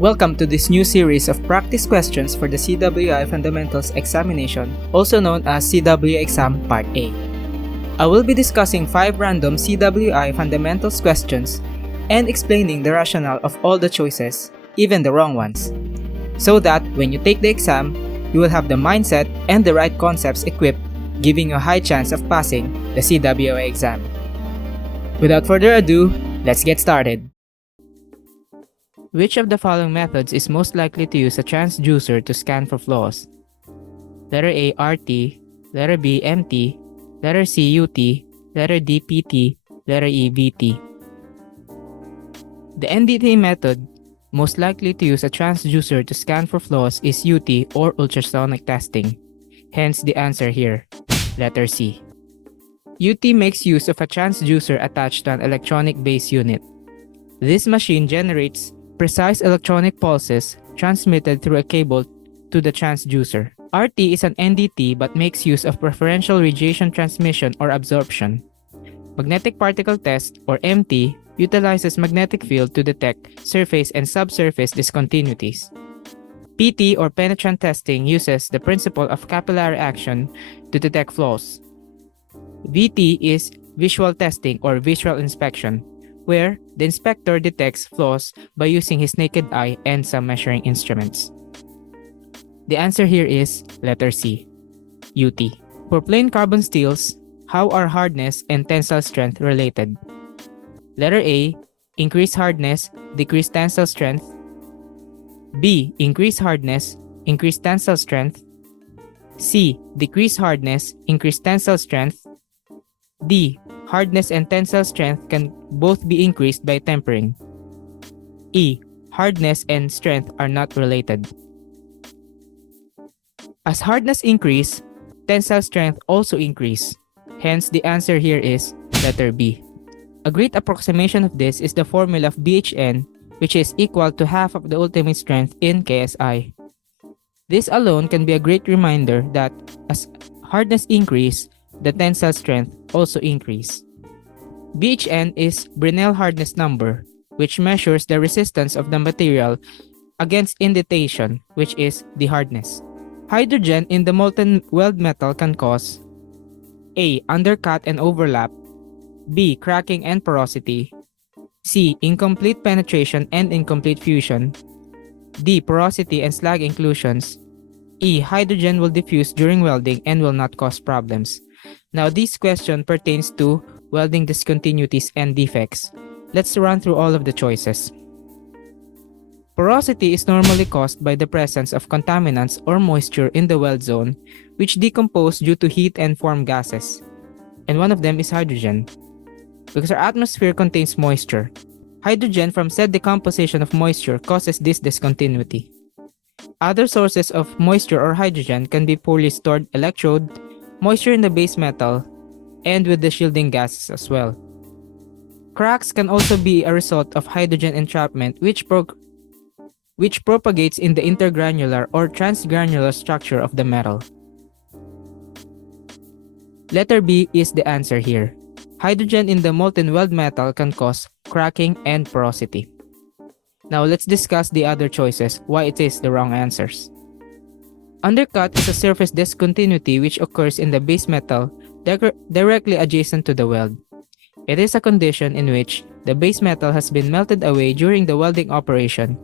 Welcome to this new series of practice questions for the CWI Fundamentals Examination, also known as CWI Exam Part A. I will be discussing 5 random CWI Fundamentals questions and explaining the rationale of all the choices, even the wrong ones, so that when you take the exam, you will have the mindset and the right concepts equipped, giving you a high chance of passing the CWI exam. Without further ado, let's get started. Which of the following methods is most likely to use a transducer to scan for flaws? Letter A, RT, letter B, MT, letter C, UT, letter D, PT, letter E, VT. The NDT method most likely to use a transducer to scan for flaws is UT or ultrasonic testing. Hence the answer here, letter C. UT makes use of a transducer attached to an electronic base unit. This machine generates precise electronic pulses transmitted through a cable to the transducer. RT is an NDT but makes use of preferential radiation transmission or absorption. Magnetic particle test, or MT, utilizes magnetic field to detect surface and subsurface discontinuities. PT, or penetrant testing, uses the principle of capillary action to detect flaws. VT is visual testing or visual inspection, where the inspector detects flaws by using his naked eye and some measuring instruments. The answer here is letter C, UT. For plain carbon steels, how are hardness and tensile strength related? Letter A, increase hardness, decrease tensile strength. B, increase hardness, increase tensile strength. C, decrease hardness, increase tensile strength. D, hardness and tensile strength can both be increased by tempering. E, hardness and strength are not related. As hardness increase, tensile strength also increase. Hence, the answer here is letter B. A great approximation of this is the formula of BHN, which is equal to half of the ultimate strength in KSI. This alone can be a great reminder that as hardness increase, the tensile strength also increase. BHN is Brinell hardness number, which measures the resistance of the material against indentation, which is the hardness. Hydrogen in the molten weld metal can cause A, undercut and overlap, B, cracking and porosity, C, incomplete penetration and incomplete fusion, D, porosity and slag inclusions, E, hydrogen will diffuse during welding and will not cause problems. Now, this question pertains to welding discontinuities and defects. Let's run through all of the choices. Porosity is normally caused by the presence of contaminants or moisture in the weld zone, which decompose due to heat and form gases. And one of them is hydrogen. Because our atmosphere contains moisture, hydrogen from said decomposition of moisture causes this discontinuity. Other sources of moisture or hydrogen can be poorly stored electrode, moisture in the base metal, and with the shielding gases as well. Cracks can also be a result of hydrogen entrapment which propagates in the intergranular or transgranular structure of the metal. Letter B is the answer here. Hydrogen in the molten weld metal can cause cracking and porosity. Now let's discuss the other choices, why it is the wrong answers. Undercut is a surface discontinuity which occurs in the base metal directly adjacent to the weld. It is a condition in which the base metal has been melted away during the welding operation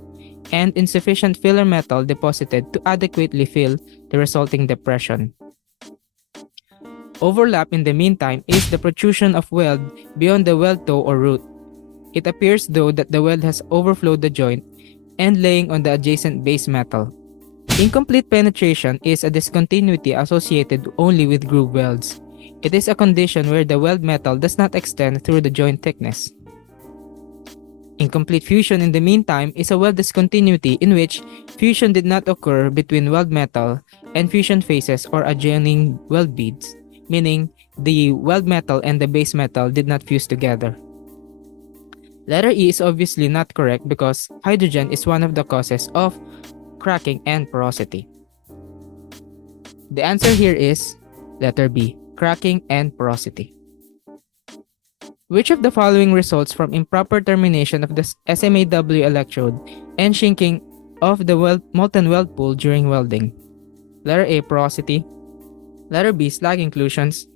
and insufficient filler metal deposited to adequately fill the resulting depression. Overlap in the meantime is the protrusion of weld beyond the weld toe or root. It appears though that the weld has overflowed the joint and laying on the adjacent base metal. Incomplete penetration is a discontinuity associated only with groove welds. It is a condition where the weld metal does not extend through the joint thickness. Incomplete fusion in the meantime is a weld discontinuity in which fusion did not occur between weld metal and fusion faces or adjoining weld beads, meaning the weld metal and the base metal did not fuse together. Letter E is obviously not correct because hydrogen is one of the causes of cracking and porosity. The answer here is letter B, cracking and porosity. Which of the following results from improper termination of the SMAW electrode and shrinking of the molten weld pool during welding? Letter A, porosity. Letter B, slag inclusions.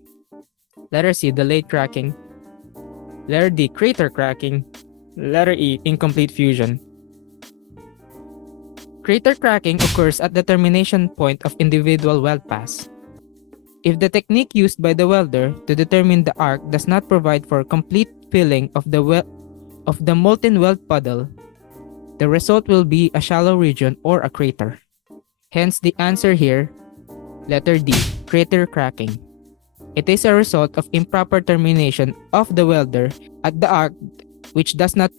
Letter C, delayed cracking. Letter D, crater cracking. Letter E, incomplete fusion. Crater cracking occurs at the termination point of individual weld pass. If the technique used by the welder to determine the arc does not provide for complete filling of the molten weld puddle, the result will be a shallow region or a crater. Hence the answer here, letter D, crater cracking. It is a result of improper termination of the welder at the arc which does not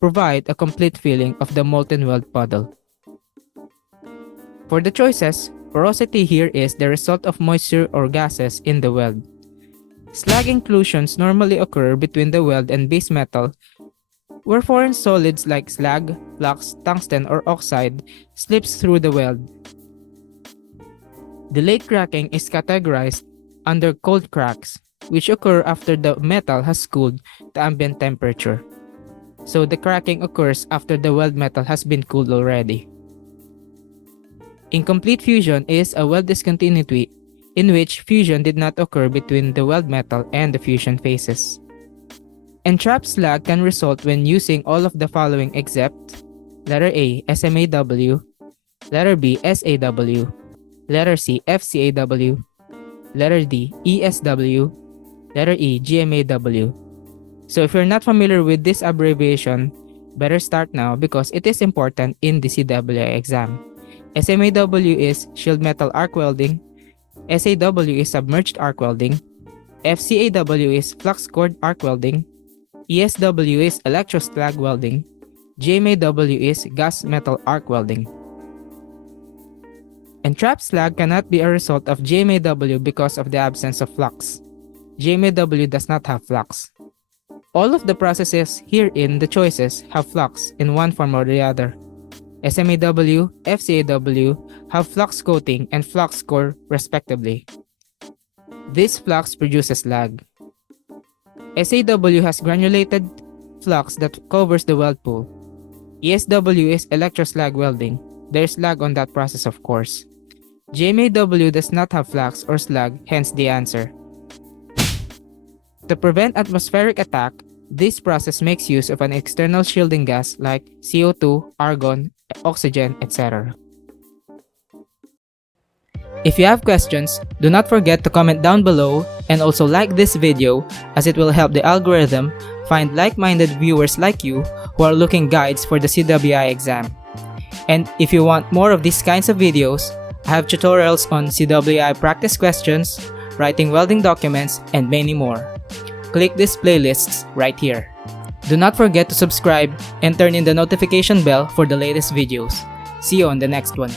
provide a complete filling of the molten weld puddle. For the choices, porosity here is the result of moisture or gases in the weld. Slag inclusions normally occur between the weld and base metal, where foreign solids like slag, flux, tungsten, or oxide slips through the weld. Delayed cracking is categorized under cold cracks, which occur after the metal has cooled to ambient temperature. So the cracking occurs after the weld metal has been cooled already. Incomplete fusion is a weld discontinuity in which fusion did not occur between the weld metal and the fusion phases. Entrapped slag can result when using all of the following except letter A, SMAW, letter B, SAW, letter C, FCAW, letter D, ESW, letter E, GMAW. So if you're not familiar with this abbreviation, better start now because it is important in the CWI exam. SMAW is shield metal arc welding, SAW is submerged arc welding, FCAW is flux cored arc welding, ESW is electroslag welding, GMAW is gas metal arc welding. Entrapped slag cannot be a result of GMAW because of the absence of flux. GMAW does not have flux. All of the processes here in the choices have flux in one form or the other. SMAW, FCAW have flux coating and flux core respectively. This flux produces slag. SAW has granulated flux that covers the weld pool. ESW is electroslag welding. There's slag on that process, of course. GMAW does not have flux or slag, hence the answer. To prevent atmospheric attack, this process makes use of an external shielding gas like CO2, argon, oxygen, etc. If you have questions, do not forget to comment down below and also like this video as it will help the algorithm find like-minded viewers like you who are looking guides for the CWI exam. And if you want more of these kinds of videos, I have tutorials on CWI practice questions, writing welding documents, and many more. Click these playlists right here. Do not forget to subscribe and turn in the notification bell for the latest videos. See you on the next one.